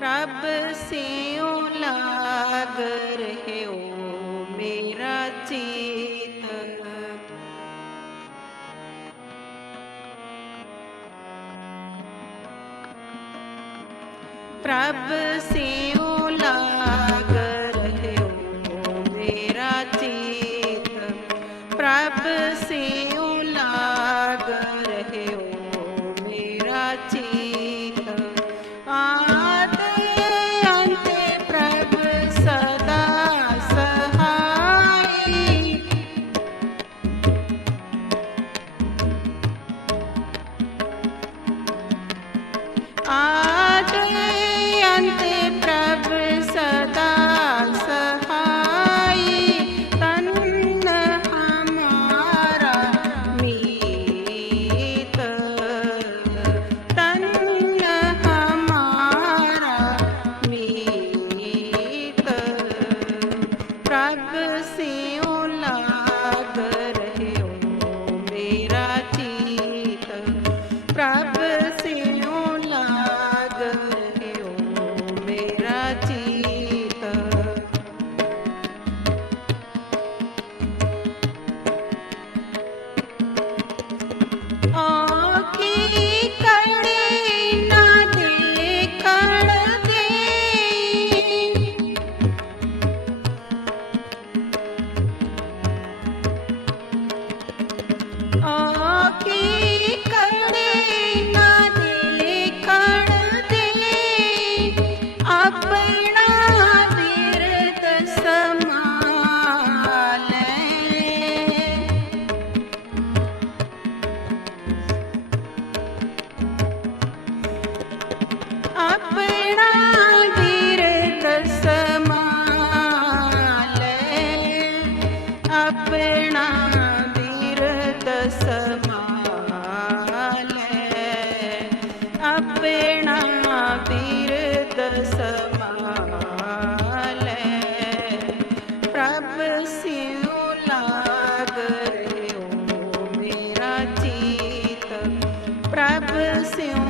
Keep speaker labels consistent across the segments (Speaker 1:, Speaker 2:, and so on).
Speaker 1: प्रभ से लाग रहे हो मेरा चेत। प्रभ से लाग रहे हो मेरा चेत। प्रभ से लाग रहे हो मेरा चेत। Ah. ਸਮਾਲੇ। ਆਪਣਾ ਤੀਰਤ ਸਮਾਲੇ। ਪ੍ਰਭ ਸਿਉ ਲਾਗ ਰਿਓ ਮੇਰਾ ਚੀਤ ਪ੍ਰਭ ਸਿਉ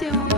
Speaker 1: 行